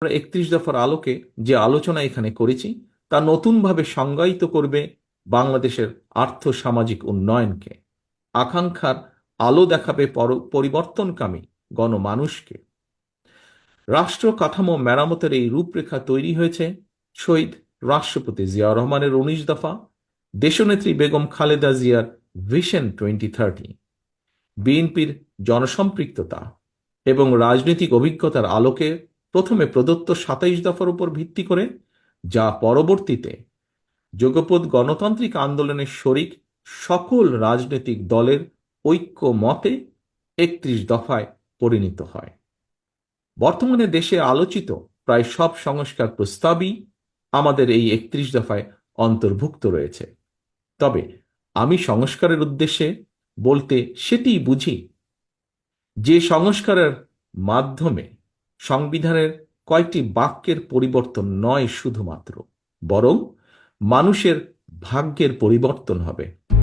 আমরা একত্রিশ দফার আলোকে যে আলোচনা এখানে করেছি, তা নতুনভাবে সংজ্ঞায়িত করবে বাংলাদেশের আর্থ সামাজিক উন্নয়নকে। আকাঙ্ক্ষার আলো দেখাবে পর- পরিবর্তনকামী গণমানুষকে। রাষ্ট্র কাঠামো মেরামতের এই রূপরেখা তৈরি হয়েছে শহীদ রাষ্ট্রপতি জিয়া রহমানের উনিশ দফা, দেশনেত্রী বেগম খালেদা জিয়ার ভিশন টোয়েন্টি থার্টি, বিএনপির জনসম্পৃক্ততা এবং রাজনৈতিক অভিজ্ঞতার আলোকে প্রথমে প্রদত্ত সাতাইশ দফার উপর ভিত্তি করে, যা পরবর্তীতে যোগপদ গণতান্ত্রিক আন্দোলনের শরিক সকল রাজনৈতিক দলের ঐক্য মতে একত্রিশ দফায় পরিণত হয়। বর্তমানে দেশে আলোচিত প্রায় সব সংস্কার প্রস্তাবই আমাদের এই একত্রিশ দফায় অন্তর্ভুক্ত রয়েছে। তবে আমি সংস্কারের উদ্দেশ্যে বলতে সেটিই বুঝি যে সংস্কারের মাধ্যমে সংবিধানের কয়েকটি বাক্যের পরিবর্তন নয় শুধুমাত্র বরং মানুষের ভাগ্যের পরিবর্তন হবে।